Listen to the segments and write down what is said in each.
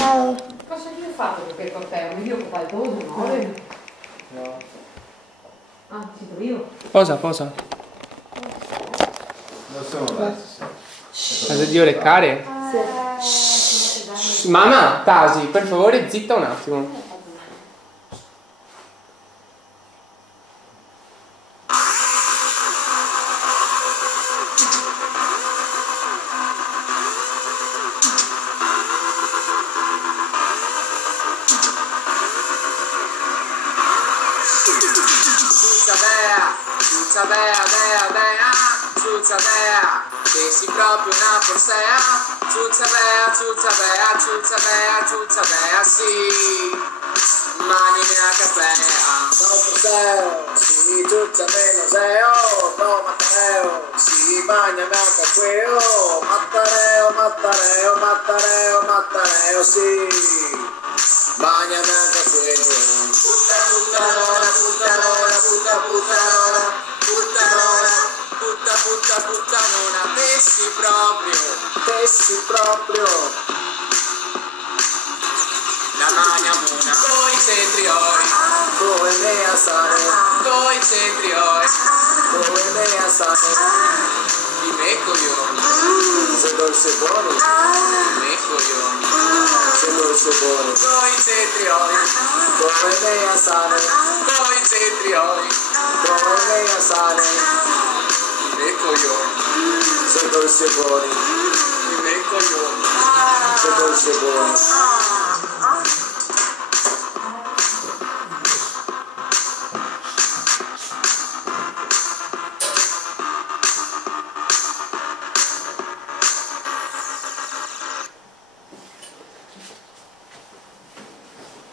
Cosa che hai fatto per quel corteo? Mi dico qualcosa, no? No. Ah, ci sono io. Posa, posa. Non sono adesso. Casa di orecchiare? Mamma, Tasi, per favore, zitta un attimo. Zuzza bea, che si proprio una forsea. Zuzza bea, sì. Mani nella caffè, no forseo, sì, zuzza me museo, no Matteo, sì, magna me caffeo, Mattareo, sì. Magna me caffeo. Puttanona, tessi proprio la magna mona, coi centrioi, come me a sane, coi centrioi, come me a sane, i me coglioni, se dolce buoni, i me coglioni, se dolce buoni, coi centrioi, come me a sane, coi centrioi, come me a sane. Se dolce buoni, i miei coglioni, se dolce buoni.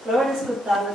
Prova ad ascoltarla.